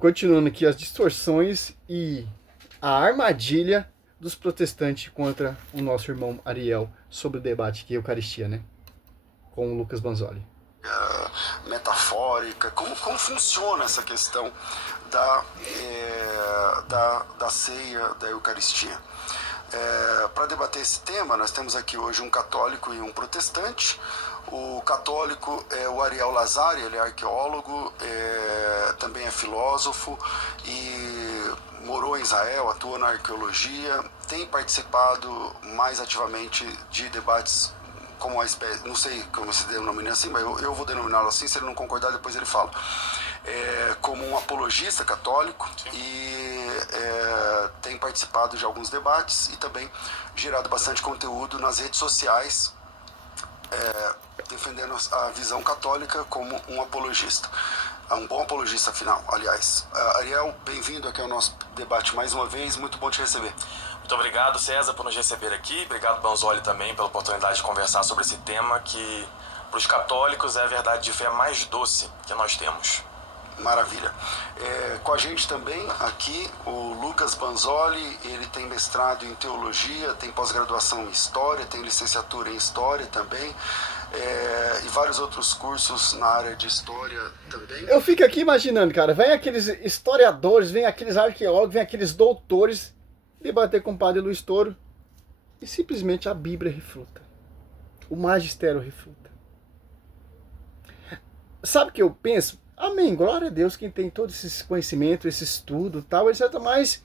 Continuando aqui as distorções e a armadilha dos protestantes contra o nosso irmão Ariel sobre o debate que é Eucaristia, né? Com o Lucas Banzoli. Metafórica, como funciona essa questão da ceia, da Eucaristia. Para debater esse tema, nós temos aqui hoje um católico e um protestante. O católico é o Ariel Lazari, ele é arqueólogo, também é filósofo e morou em Israel, atua na arqueologia, tem participado mais ativamente de debates como a espécie, não sei como se denomina assim, mas eu vou denominá-lo assim, se ele não concordar depois ele fala. Como um apologista católico. Sim. E tem participado de alguns debates e também gerado bastante conteúdo nas redes sociais, defendendo a visão católica como um apologista. Um bom apologista, afinal, aliás. Ariel, bem-vindo aqui ao nosso debate mais uma vez, muito bom te receber. Muito obrigado, César, por nos receber aqui. Obrigado, Banzoli, também, pela oportunidade de conversar sobre esse tema que, para os católicos, é a verdade de fé mais doce que nós temos. Maravilha. Com a gente também aqui o Lucas Banzoli, ele tem mestrado em teologia, tem pós-graduação em história, tem licenciatura em história também, e vários outros cursos na área de história também. Eu fico aqui imaginando, cara, vem aqueles historiadores, vem aqueles arqueólogos, vem aqueles doutores debater com o padre Luiz Toro e simplesmente a Bíblia refuta. O magistério refuta. Sabe o que eu penso? Amém, glória a Deus, quem tem todo esse conhecimento, esse estudo, tal, etc. Mas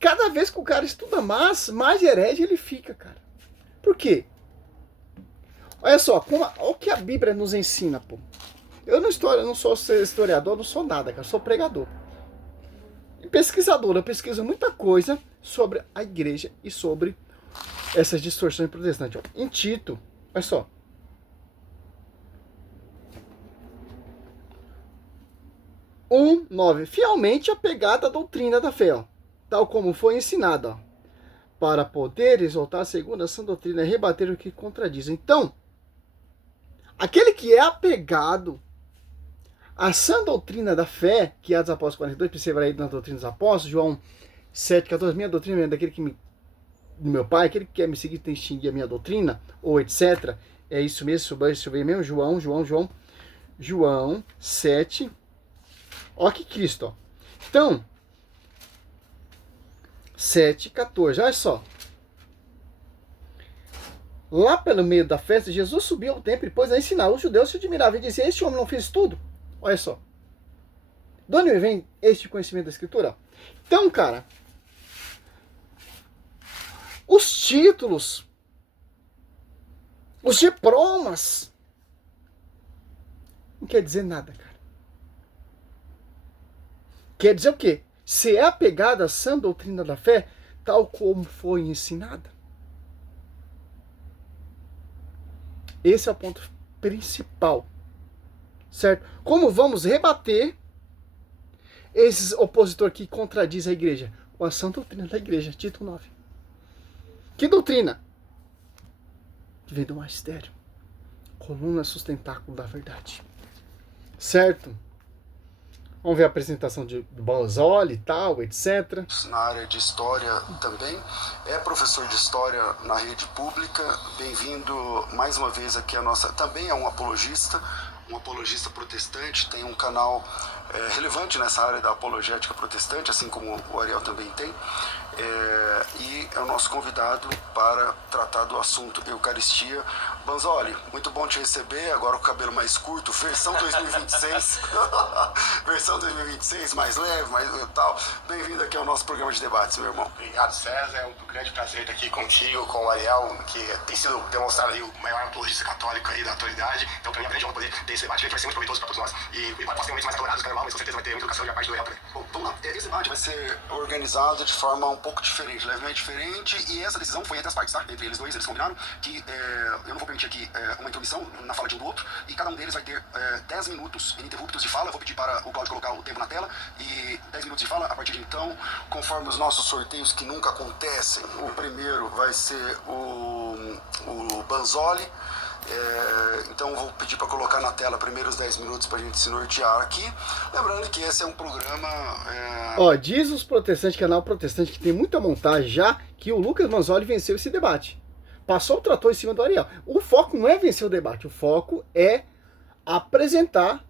cada vez que o cara estuda mais herege ele fica, cara. Por quê? Olha só, olha o que a Bíblia nos ensina, pô. Eu não sou historiador, não sou nada, cara, eu sou pregador. E pesquisador, eu pesquiso muita coisa sobre a igreja e sobre essas distorções protestantes. Ó, em Tito, olha só. 1:9. Fielmente apegada à doutrina da fé, ó, tal como foi ensinada, ó, para poder exaltar segundo a sã doutrina e rebater o que contradiz. Então, aquele que é apegado à sã doutrina da fé, que é dos Apóstolos 42, persevera aí na doutrina dos Apóstolos, João 7,14, minha doutrina é daquele que do meu pai, aquele que quer me seguir tem que extinguir a minha doutrina, ou etc. É isso mesmo, isso mesmo, João 7. Ó que Cristo, ó. Então, 7,14, olha só. Lá pelo meio da festa, Jesus subiu ao templo e pôs a ensinar. Os judeus se admiravam e diziam, este homem não fez tudo? Olha só. De onde vem este conhecimento da Escritura? Então, cara, os títulos, os diplomas, não quer dizer nada, cara. Quer dizer o quê? Se é apegada à sã doutrina da fé, tal como foi ensinada. Esse é o ponto principal. Certo? Como vamos rebater esses opositores que contradizem a igreja? Com a sã doutrina da igreja, Tito 9. Que doutrina? Que vem do magistério. Coluna sustentáculo da verdade. Certo? Vamos ver a apresentação de Banzoli e tal, etc. Na área de história também. É professor de história na rede pública. Bem-vindo mais uma vez aqui a nossa... Também é um apologista protestante. Tem um canal relevante nessa área da apologética protestante, assim como o Ariel também tem. E é o nosso convidado para tratar do assunto Eucaristia. Banzoli, muito bom te receber, agora com o cabelo mais curto, versão 2026, versão 2026, mais leve, mais tal. Bem-vindo aqui ao nosso programa de debates, meu irmão. Obrigado, César, é um grande prazer estar aqui contigo, com o Ariel, que tem sido demonstrado aí o maior apologista católico aí da atualidade. Então, para mim, é uma grande honra poder ter esse debate, que vai ser muito proveitoso para todos nós. E nós temos mais acalorados do carnaval, mas com certeza vai ter muita educação da parte do Ariel também. Bom, vamos lá. Esse debate vai ser organizado de forma um pouco diferente, levemente diferente, e essa decisão foi entre as partes, tá? Entre eles dois, eles combinaram que eu não vou permitir aqui uma intromissão na fala de um do outro, e cada um deles vai ter 10 minutos ininterruptos de fala. Eu vou pedir para o Cláudio colocar o tempo na tela, e 10 minutos de fala. A partir de então, conforme os nossos sorteios que nunca acontecem, o primeiro vai ser o Banzoli, Então vou pedir para colocar na tela primeiro os 10 minutos para a gente se nortear aqui. Lembrando que esse é um programa... Ó, diz os protestantes, canal protestante, que tem muita montagem já, que o Lucas Manzoli venceu esse debate. Passou o trator em cima do Ariel. O foco não é vencer o debate, o foco é apresentar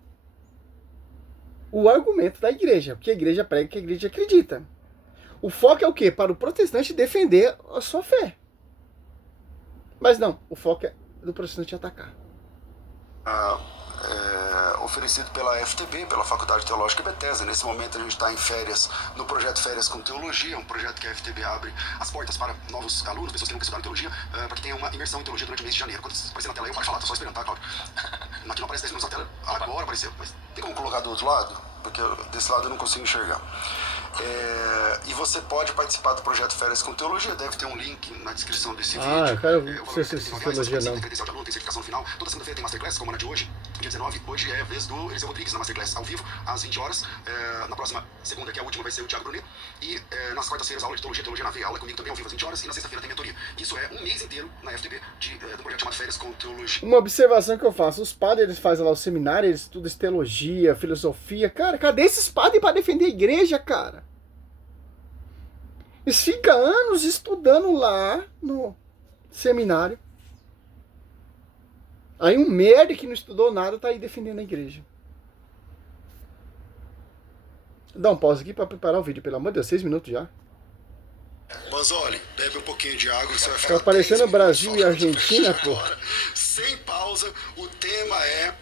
o argumento da igreja, porque a igreja prega, que a igreja acredita. O foco é o quê? Para o protestante defender a sua fé. Mas não, o foco é do protestante atacar. Oferecido pela FTB, pela Faculdade Teológica Bethesda. Nesse momento a gente está em férias, no projeto Férias com Teologia, um projeto que a FTB abre as portas para novos alunos, pessoas que nunca estudaram teologia, para que tenham uma imersão em teologia durante o mês de janeiro. Quando aparecer na tela aí, eu paro de falar, tô só esperando, tá, Cláudio? Aqui não aparece 10 minutos na tela, agora apareceu. Mas tem como colocar do outro lado? Porque desse lado eu não consigo enxergar. E você pode participar do projeto Férias com Teologia, deve ter um link na descrição desse vídeo. Eu quero ver se teologia não. Tem credencial de aluno, tem certificação no final. Toda segunda-feira tem Masterclass, como a de hoje, dia 19. Hoje é a vez do Eliseu Rodrigues na Masterclass ao vivo, às 20 horas. Na próxima segunda, que é a última, vai ser o Thiago Brunet. E nas quartas-feiras, aula de Teologia na Veia, aula comigo também ao vivo às 20 horas. E na sexta-feira tem mentoria. Isso é um mês inteiro na FTB do projeto chamado Férias com Teologia. Uma observação que eu faço, os padres, eles fazem lá o seminário, eles estudam teologia, filosofia. Cara, cadê esses padres para defender a igreja, cara? Eles ficam anos estudando lá no seminário. Aí um merda que não estudou nada tá aí defendendo a igreja. Dá um pause aqui para preparar o vídeo, pelo amor de Deus, 6 minutos já. Manzoli, bebe um pouquinho de água, você vai ficar... Tá aparecendo Brasil e Argentina, pô. Sem pausa, o tema é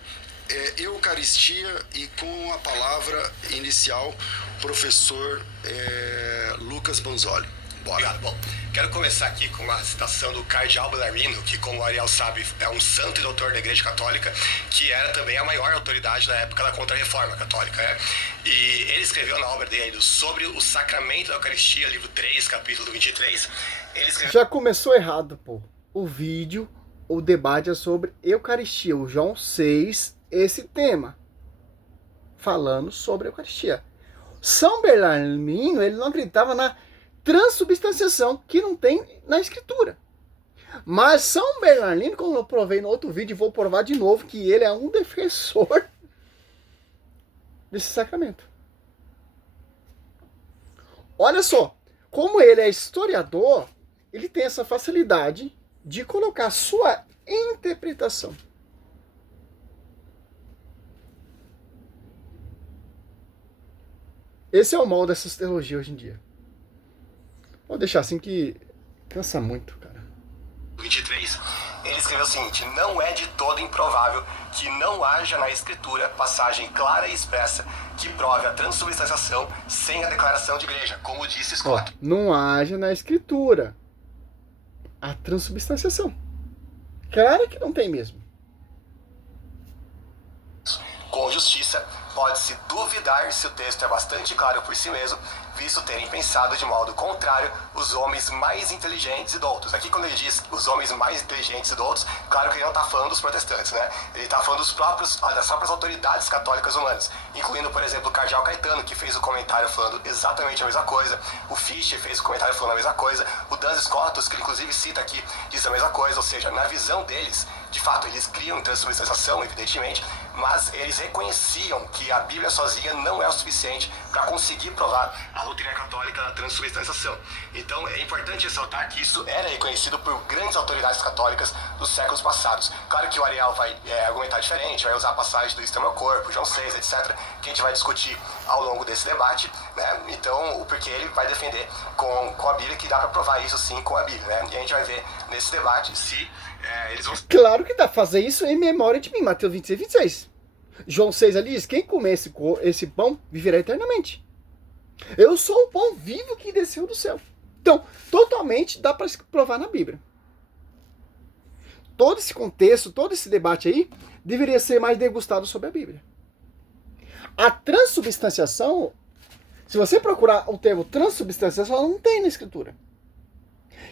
Eucaristia e com a palavra inicial, professor Lucas Manzoli. Bora. Obrigado. Bom, quero começar aqui com uma citação do cardeal Bellarmino, que, como o Ariel sabe, é um santo e doutor da Igreja Católica, que era também a maior autoridade na época da Contra-Reforma Católica, né? E ele escreveu na obra dele sobre o sacramento da Eucaristia, livro 3, capítulo 23. Ele escreveu... Já começou errado, pô. O vídeo, o debate é sobre Eucaristia. O João 6, esse tema. Falando sobre a Eucaristia. São Bellarmino, ele não acreditava na transubstanciação, que não tem na Escritura. Mas São Bellarmino, como eu provei no outro vídeo, e vou provar de novo, que ele é um defensor desse sacramento. Olha só, como ele é historiador, ele tem essa facilidade de colocar a sua interpretação. Esse é o mal dessas teologias hoje em dia. Vou deixar assim que cansa muito, cara. 23, ele escreveu o seguinte: não é de todo improvável que não haja na Escritura passagem clara e expressa que prove a transubstanciação sem a declaração de igreja, como disse Scott. Não haja na Escritura a transubstanciação. Claro que não tem mesmo. Com justiça, pode-se duvidar se o texto é bastante claro por si mesmo, visto terem pensado de modo contrário os homens mais inteligentes e doutos. Aqui, quando ele diz os homens mais inteligentes e doutos, claro que ele não está falando dos protestantes, né? Ele está falando das próprias autoridades católicas humanas, incluindo, por exemplo, o cardeal Caetano, que fez o comentário falando exatamente a mesma coisa, o Fischer fez o comentário falando a mesma coisa, o Duns Scotus, que ele inclusive cita aqui, diz a mesma coisa, ou seja, na visão deles, de fato, eles criam transubstanciação, evidentemente, mas eles reconheciam que a Bíblia sozinha não é o suficiente para conseguir provar a doutrina católica da transubstanciação. Então, é importante ressaltar que isso era reconhecido por grandes autoridades católicas dos séculos passados. Claro que o Ariel vai argumentar diferente, vai usar a passagem do extremo ao corpo, João 6, etc., que a gente vai discutir ao longo desse debate, né? Então, porque ele vai defender com a Bíblia que dá para provar isso sim com a Bíblia, né? E a gente vai ver nesse debate se eles vão... Claro que dá pra fazer isso em memória de mim, Mateus 26, 26. João 6 ali diz, quem comer esse pão viverá eternamente. Eu sou o pão vivo que desceu do céu. Então, totalmente dá para provar na Bíblia. Todo esse contexto, todo esse debate aí, deveria ser mais degustado sobre a Bíblia. A transubstanciação, se você procurar o termo transubstanciação, ela não tem na Escritura.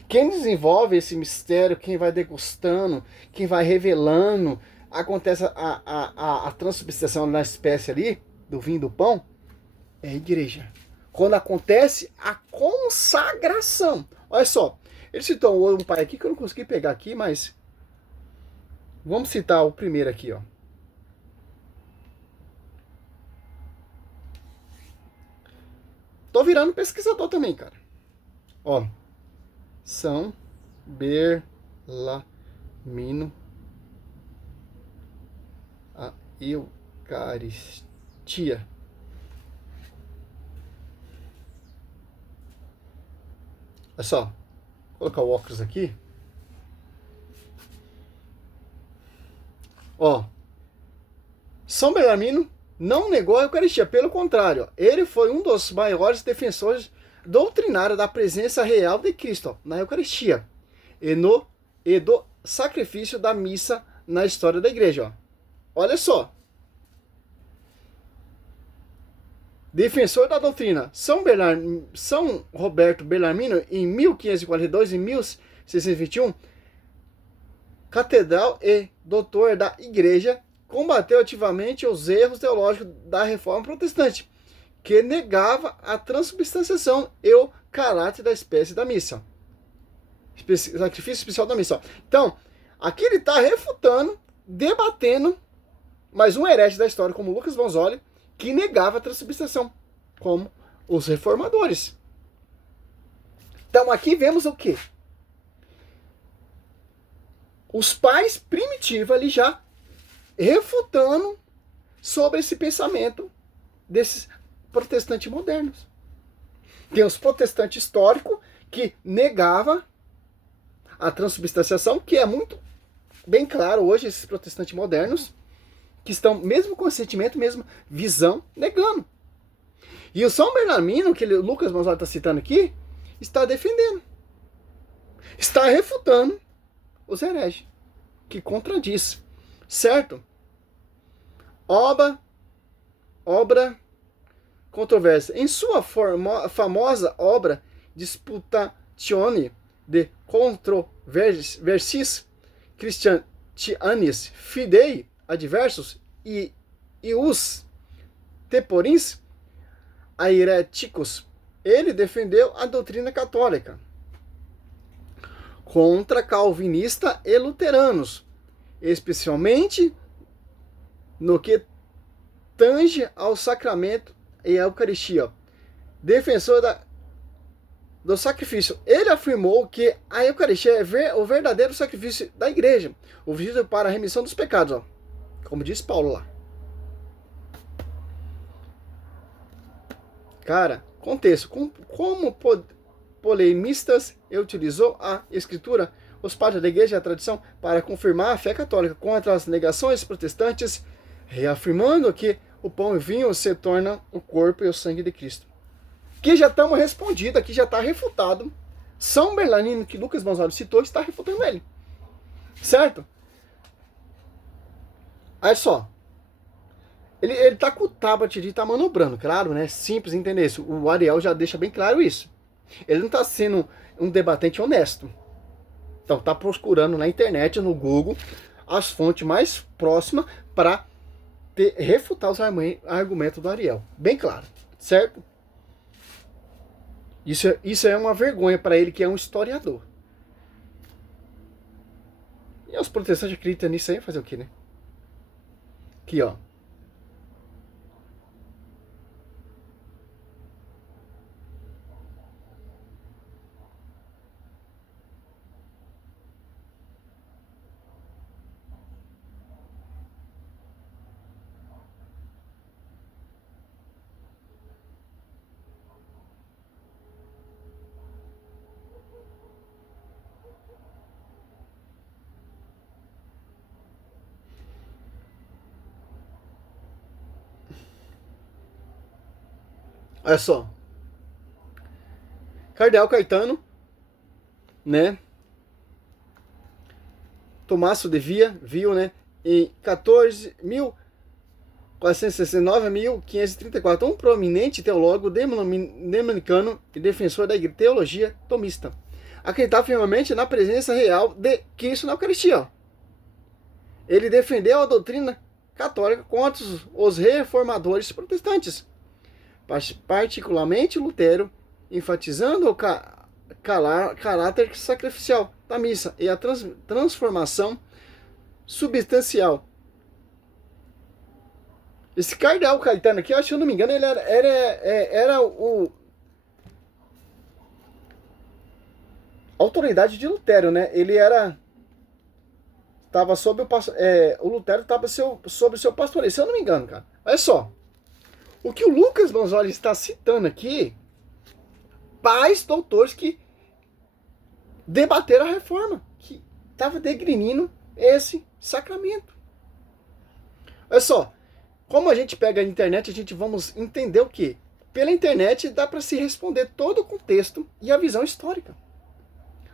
Quem desenvolve esse mistério, quem vai degustando, quem vai revelando, acontece a transubstanciação na espécie ali, do vinho e do pão, é a igreja. Quando acontece a consagração. Olha só, ele citou um pai aqui que eu não consegui pegar aqui, mas Vamos citar o primeiro aqui, ó. Tô virando pesquisador também, cara. Ó. São Berlamino, a Eucaristia. Olha só. Vou colocar o óculos aqui. Ó. São Berlamino não negou a Eucaristia, pelo contrário, ele foi um dos maiores defensores doutrinários da presença real de Cristo na Eucaristia e do sacrifício da missa na história da igreja. Ó. Olha só. Defensor da doutrina, São Roberto Bellarmino, em 1542 e 1621, catedral e doutor da igreja, combateu ativamente os erros teológicos da reforma protestante, que negava a transubstanciação e o caráter da espécie da missa. Sacrifício especial da missa. Então, aqui ele está refutando, debatendo mais um herege da história, como Lucas Bonzoli, que negava a transubstanciação, como os reformadores. Então, aqui vemos o quê? Os pais primitivos ali já refutando sobre esse pensamento desses protestantes modernos. Tem os protestantes históricos que negavam a transubstanciação, que é muito bem claro hoje, esses protestantes modernos, que estão, mesmo com sentimento, mesmo visão, negando. E o São Bernardino, que o Lucas Bonzoli está citando aqui, está defendendo. Está refutando os hereges, que contradiz. Certo? Obra controversa. Em sua famosa obra Disputatione de Controversis Christianis Fidei Adversus e os Temporins Aireticus, ele defendeu a doutrina católica contra calvinista e luteranos, especialmente no que tange ao sacramento e à Eucaristia. Defensor do sacrifício, ele afirmou que a Eucaristia é o verdadeiro sacrifício da igreja, oferecido para a remissão dos pecados, ó, como diz Paulo lá. Cara, contexto, como polemistas utilizou a escritura, os padres da igreja e a tradição para confirmar a fé católica contra as negações protestantes, reafirmando que o pão e vinho se tornam o corpo e o sangue de Cristo. Que já estamos respondido aqui, já está refutado. São Bernardino, que Lucas Bonzoli citou, está refutando ele. Certo? Olha só. Ele está com o tablet ali, está manobrando, claro, né? Simples entender isso. O Ariel já deixa bem claro isso. Ele não está sendo um debatente honesto. Então está procurando na internet, no Google, as fontes mais próximas para refutar os argumentos do Ariel. Bem claro, certo? Isso é uma vergonha para ele, que é um historiador. E os protestantes acreditam nisso aí, fazer o quê, né? Aqui, ó. Olha só. Cardeal Caetano, né? Tomasso de viu, né? Em 1469 a 1534, um prominente teólogo dominicano e defensor da teologia tomista. Acreditava firmemente na presença real de Cristo na Eucaristia. Ele defendeu a doutrina católica contra os reformadores protestantes, particularmente Lutero, enfatizando o caráter sacrificial da missa e a transformação substancial. Esse cardeal Caetano aqui, eu acho que, se eu não me engano, ele era o autoridade de Lutero, né? Ele estava sob o Lutero estava sob o seu pastoreio, se eu não me engano, cara. Olha só, o que o Lucas Manzoli está citando aqui, pais doutores que debateram a reforma, que estava degrinindo esse sacramento. Olha só, como a gente pega a internet, a gente vamos entender o quê? Pela internet dá para se responder todo o contexto e a visão histórica.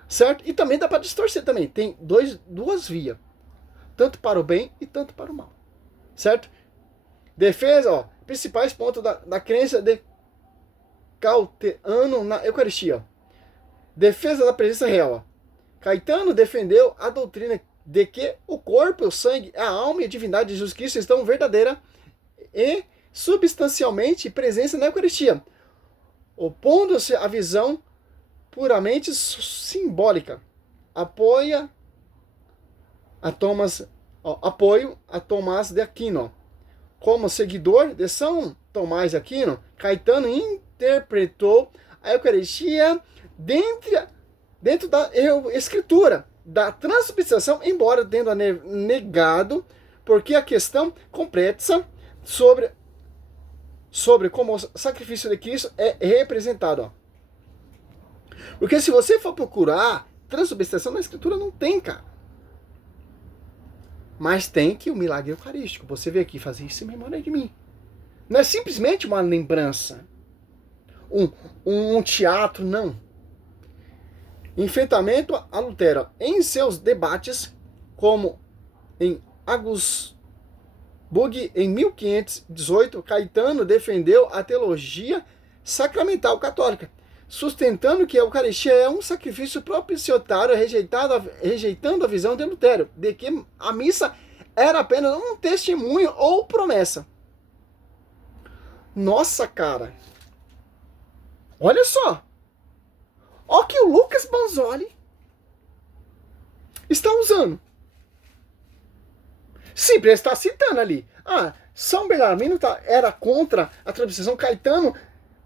Certo? E também dá para distorcer também. Tem duas vias. Tanto para o bem e tanto para o mal. Certo? Defesa, ó. Principais pontos da crença de Caetano na Eucaristia. Defesa da presença real. Ó. Caetano defendeu a doutrina de que o corpo, o sangue, a alma e a divindade de Jesus Cristo estão verdadeira e substancialmente presença na Eucaristia, opondo-se à visão puramente simbólica. Apoio a Tomás de Aquino. Como seguidor de São Tomás de Aquino, Caetano interpretou a Eucaristia dentro da Escritura, da transubstanciação, embora tendo negado, porque a questão complexa sobre como o sacrifício de Cristo é representado. Ó. Porque se você for procurar transubstanciação na Escritura, não tem, cara. Mas tem que o milagre eucarístico. Você vê aqui, fazer isso em memória de mim. Não é simplesmente uma lembrança. Um teatro, não. Enfrentamento a Lutero. Em seus debates, como em Augsburg, em 1518, Caetano defendeu a teologia sacramental católica, sustentando que a Eucaristia é um sacrifício propiciatório, rejeitando a visão de Lutero, de que a missa era apenas um testemunho ou promessa. Nossa, cara. Olha só. Olha o que o Lucas Manzoli está usando. Sim, ele está citando ali. São Bellarmino era contra a transubstanciação, Caetano,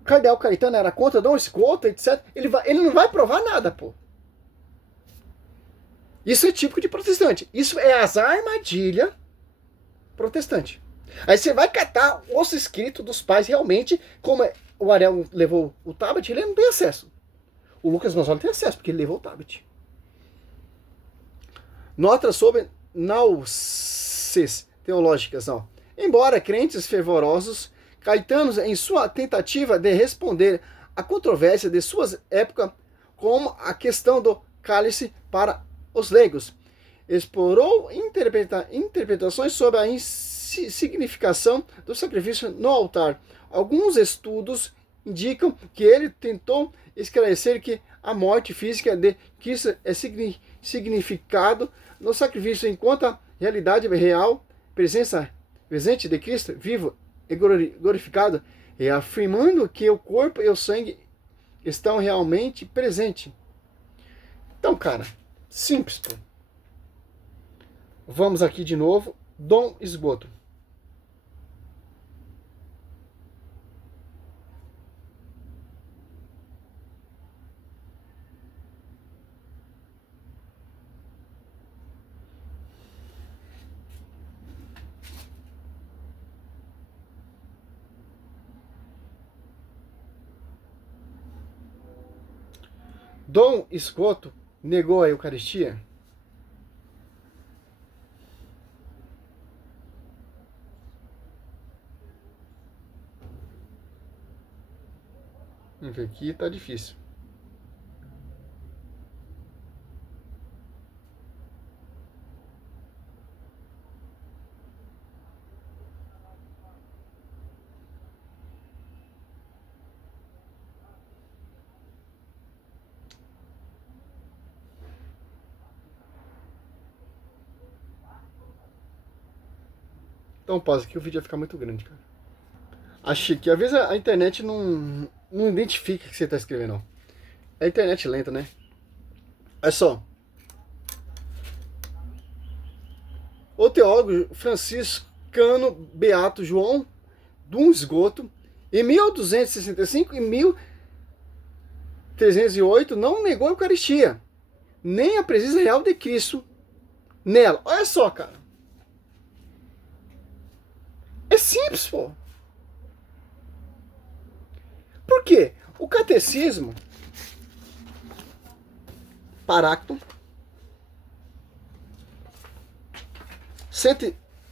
o cardeal Caetano era contra Dom Scoto, etc. Ele não vai provar nada, pô. Isso é típico de protestante. Isso é as armadilhas protestante. Aí você vai catar os escritos dos pais realmente, como o Ariel levou o tablet, ele não tem acesso. O Lucas Manzoli tem acesso, porque ele levou o tablet. Notas sobre náuseas teológicas. Ó. Embora crentes fervorosos, Caetano, em sua tentativa de responder à controvérsia de sua época, como a questão do cálice para os leigos, explorou interpretações sobre a significação do sacrifício no altar. Alguns estudos indicam que ele tentou esclarecer que a morte física de Cristo é significado no sacrifício, enquanto a realidade real, presente de Cristo, vivo e glorificado, é afirmando que o corpo e o sangue estão realmente presentes. Então, cara, simples, pô. Vamos aqui de novo. Dom Esgoto. Dom Esgoto negou a Eucaristia? Vamos ver aqui, tá difícil. Então pausa aqui, o vídeo vai ficar muito grande, cara. Achei que às vezes a internet não identifica o que você está escrevendo. Não. É a internet lenta, né? É só. o teólogo franciscano Beato João Dom Scoto, em 1265 e 1308, não negou a Eucaristia, nem a presença real de Cristo nela. Olha só, cara. É simples, pô. Por quê? O catecismo, Parácto,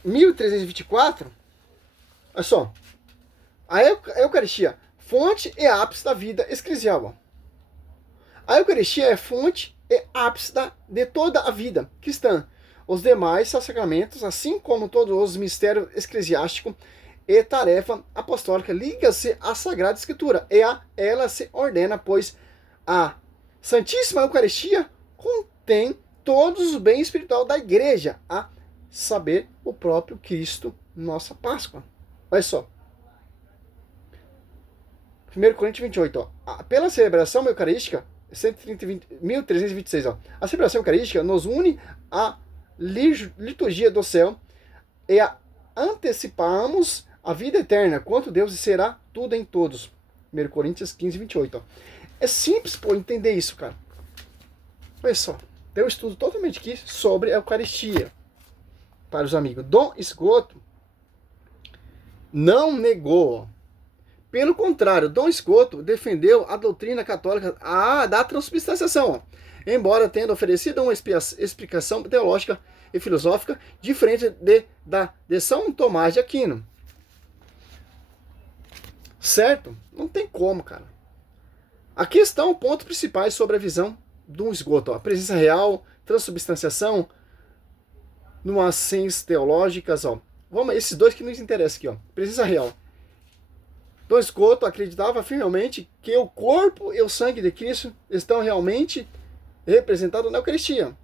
1324, olha só. A Eucaristia, fonte e ápice da vida eclesial. A Eucaristia é fonte e ápice de toda a vida cristã. Os demais sacramentos, assim como todos os mistérios eclesiásticos e tarefa apostólica, liga-se à Sagrada Escritura e a ela se ordena, pois a Santíssima Eucaristia contém todos os bens espirituais da Igreja, a saber, o próprio Cristo, nossa Páscoa. Olha só. 1 Coríntios 28, ó. Pela celebração eucarística, 1326, ó. A celebração eucarística nos une à liturgia do céu e antecipamos a vida eterna, quanto Deus será tudo em todos. 1 Coríntios 15, 28, ó. É simples, pô, entender isso, cara. Olha só. Tem um estudo totalmente aqui sobre a Eucaristia. Para os amigos. Dom Scoto não negou. Pelo contrário, Dom Scoto defendeu a doutrina católica da transubstanciação, embora tendo oferecido uma explicação teológica e filosófica diferente da de São Tomás de Aquino. Certo? Não tem como, cara. Aqui estão os pontos principais sobre a visão do Scoto. A presença real, transubstanciação, nuances teológicas, ó. Vamos, esses dois que nos interessam aqui, ó. Presença real. Dom Scoto acreditava firmemente que o corpo e o sangue de Cristo estão realmente representados na Eucaristia.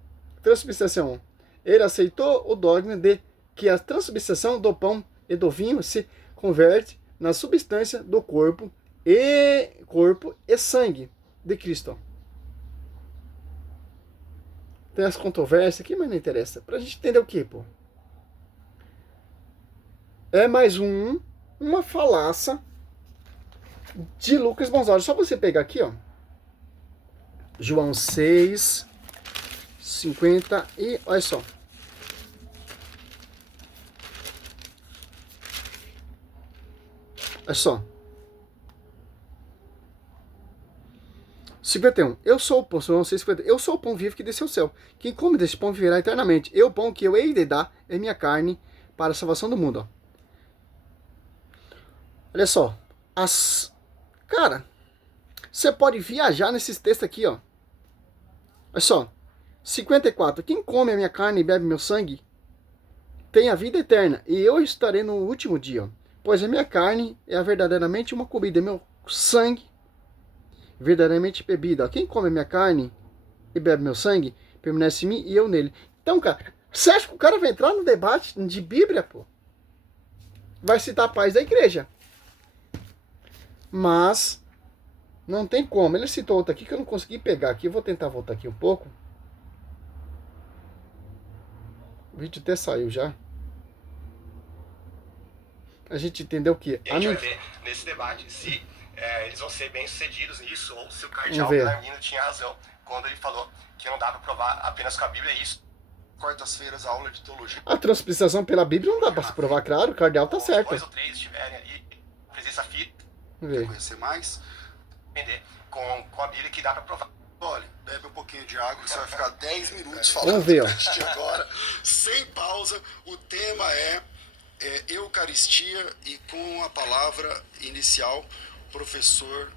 Transubstanciação. Ele aceitou o dogma de que a transubstanciação do pão e do vinho se converte na substância do corpo e sangue de Cristo. Tem as controvérsias aqui, mas não interessa. Pra gente entender o que, pô? É mais uma falácia de Lucas Bonzoli. Só você pegar aqui, ó. João 6, 50 e... olha só. Olha só. 51. Eu sou o pão, João 6, 50. Eu sou o pão vivo que desceu ao céu. Quem come desse pão viverá eternamente. Eu, o pão que eu hei de dar, é minha carne para a salvação do mundo. Ó. Olha só. Cara, você pode viajar nesses textos aqui, ó. Olha só. 54. Quem come a minha carne e bebe meu sangue tem a vida eterna, e eu estarei no último dia. Ó. Pois a minha carne é verdadeiramente uma comida, meu sangue verdadeiramente bebida. Quem come a minha carne e bebe meu sangue, permanece em mim e eu nele. Então, cara, você acha que o cara vai entrar no debate de Bíblia, pô? Vai citar a paz da igreja. Mas não tem como. Ele citou outra aqui que eu não consegui pegar aqui. Eu vou tentar voltar aqui um pouco. O vídeo até saiu já. A gente entendeu o que? E a gente vai ver nesse debate se eles vão ser bem-sucedidos nisso ou se o cardeal Bellarmino tinha razão quando ele falou que não dá para provar apenas com a Bíblia isso. Quartas-feiras, aula de teologia. A transubstanciação pela Bíblia não dá para se provar, claro. O cardeal tá certo. 2 ou 3 estiverem ali, presença física. Vamos ver. Conhecer mais? Entender com a Bíblia que dá para provar. Olha, bebe um pouquinho de água que você vai ficar 10 minutos falando. Vamos ver, ó. Agora, sem pausa. O tema é Eucaristia e com a palavra inicial, professor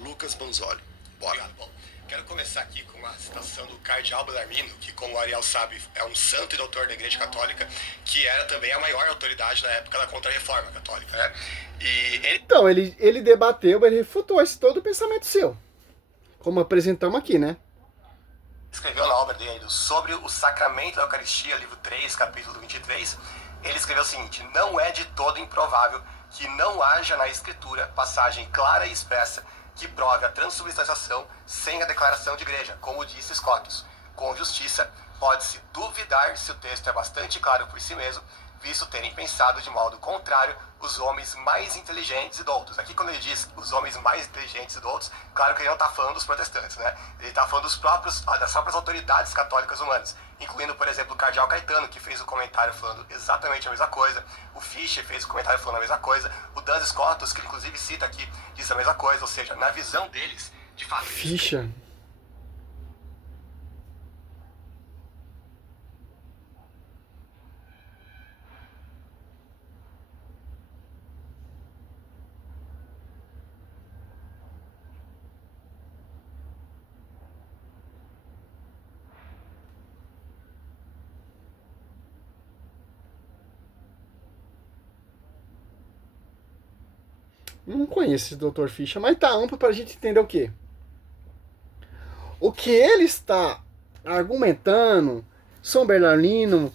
Lucas Bonzoli. Bora. Obrigado. Bom, quero começar aqui com uma citação do cardeal Bellarmino, que, como o Ariel sabe, é um santo e doutor da Igreja Católica, que era também a maior autoridade na época da Contra-Reforma Católica, né? E ele... Então, ele debateu, ele refutou esse todo o pensamento seu. Como apresentamos aqui, né? escreveu na obra dele sobre o sacramento da Eucaristia, livro 3, capítulo 23, ele escreveu o seguinte: não é de todo improvável que não haja na Escritura passagem clara e expressa que prove a transubstanciação sem a declaração de igreja, como disse Scotus, com justiça pode-se duvidar se o texto é bastante claro por si mesmo, visto terem pensado de modo contrário os homens mais inteligentes e doutos. Aqui quando ele diz os homens mais inteligentes e doutos, claro que ele não está falando dos protestantes, né? Ele está falando das próprias autoridades católicas humanas, incluindo, por exemplo, o cardeal Caetano, que fez o comentário falando exatamente a mesma coisa, o Fischer fez o comentário falando a mesma coisa, o Duns Scotus, que inclusive cita aqui, diz a mesma coisa, ou seja, na visão deles, de fato... Fischer. Não conheço esse Dr. Fischer, mas tá amplo pra gente entender o quê? O que ele está argumentando, São Bernardino,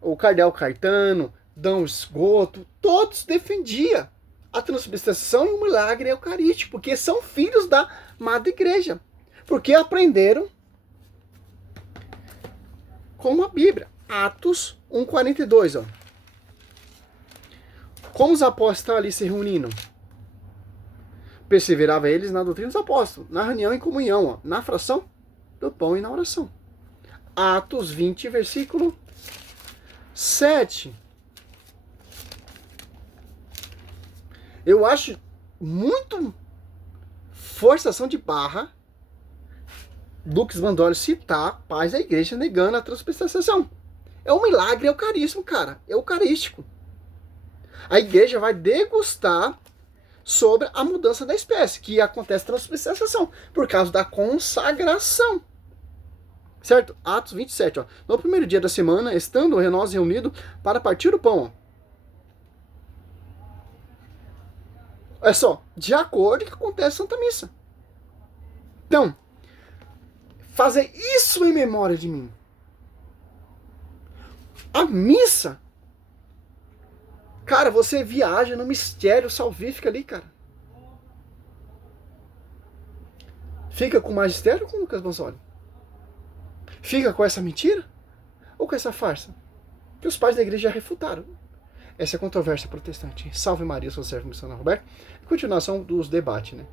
o cardeal Caetano, Dom Scotus, todos defendiam a transubstanciação e o milagre eucarístico, porque são filhos da Madre Igreja, porque aprenderam com a Bíblia. Atos 1,42, ó. Como os apóstolos estão ali se reunindo? Perseverava eles na doutrina dos apóstolos, na reunião e comunhão, ó, na fração do pão e na oração. Atos 20, versículo 7. Eu acho muito forçação de barra Dux Vandoli citar pais da igreja negando a transubstanciação. É um milagre eucarístico, cara. Eucarístico. A igreja vai degustar sobre a mudança da espécie, que acontece a transubstanciação, por causa da consagração. Certo? Atos 27, ó. No primeiro dia da semana, estando nós reunidos para partir o pão. Ó. É só, de acordo com o que acontece a Santa Missa. Então, fazer isso em memória de mim. A missa, cara, você viaja no mistério salvífico ali, cara. Fica com o magistério ou com o Lucas Bonzoli? Fica com essa mentira? Ou com essa farsa? Que os pais da igreja já refutaram. Essa é a controvérsia protestante. Salve Maria, sou o servo missionário Roberto. Continuação dos debates, né?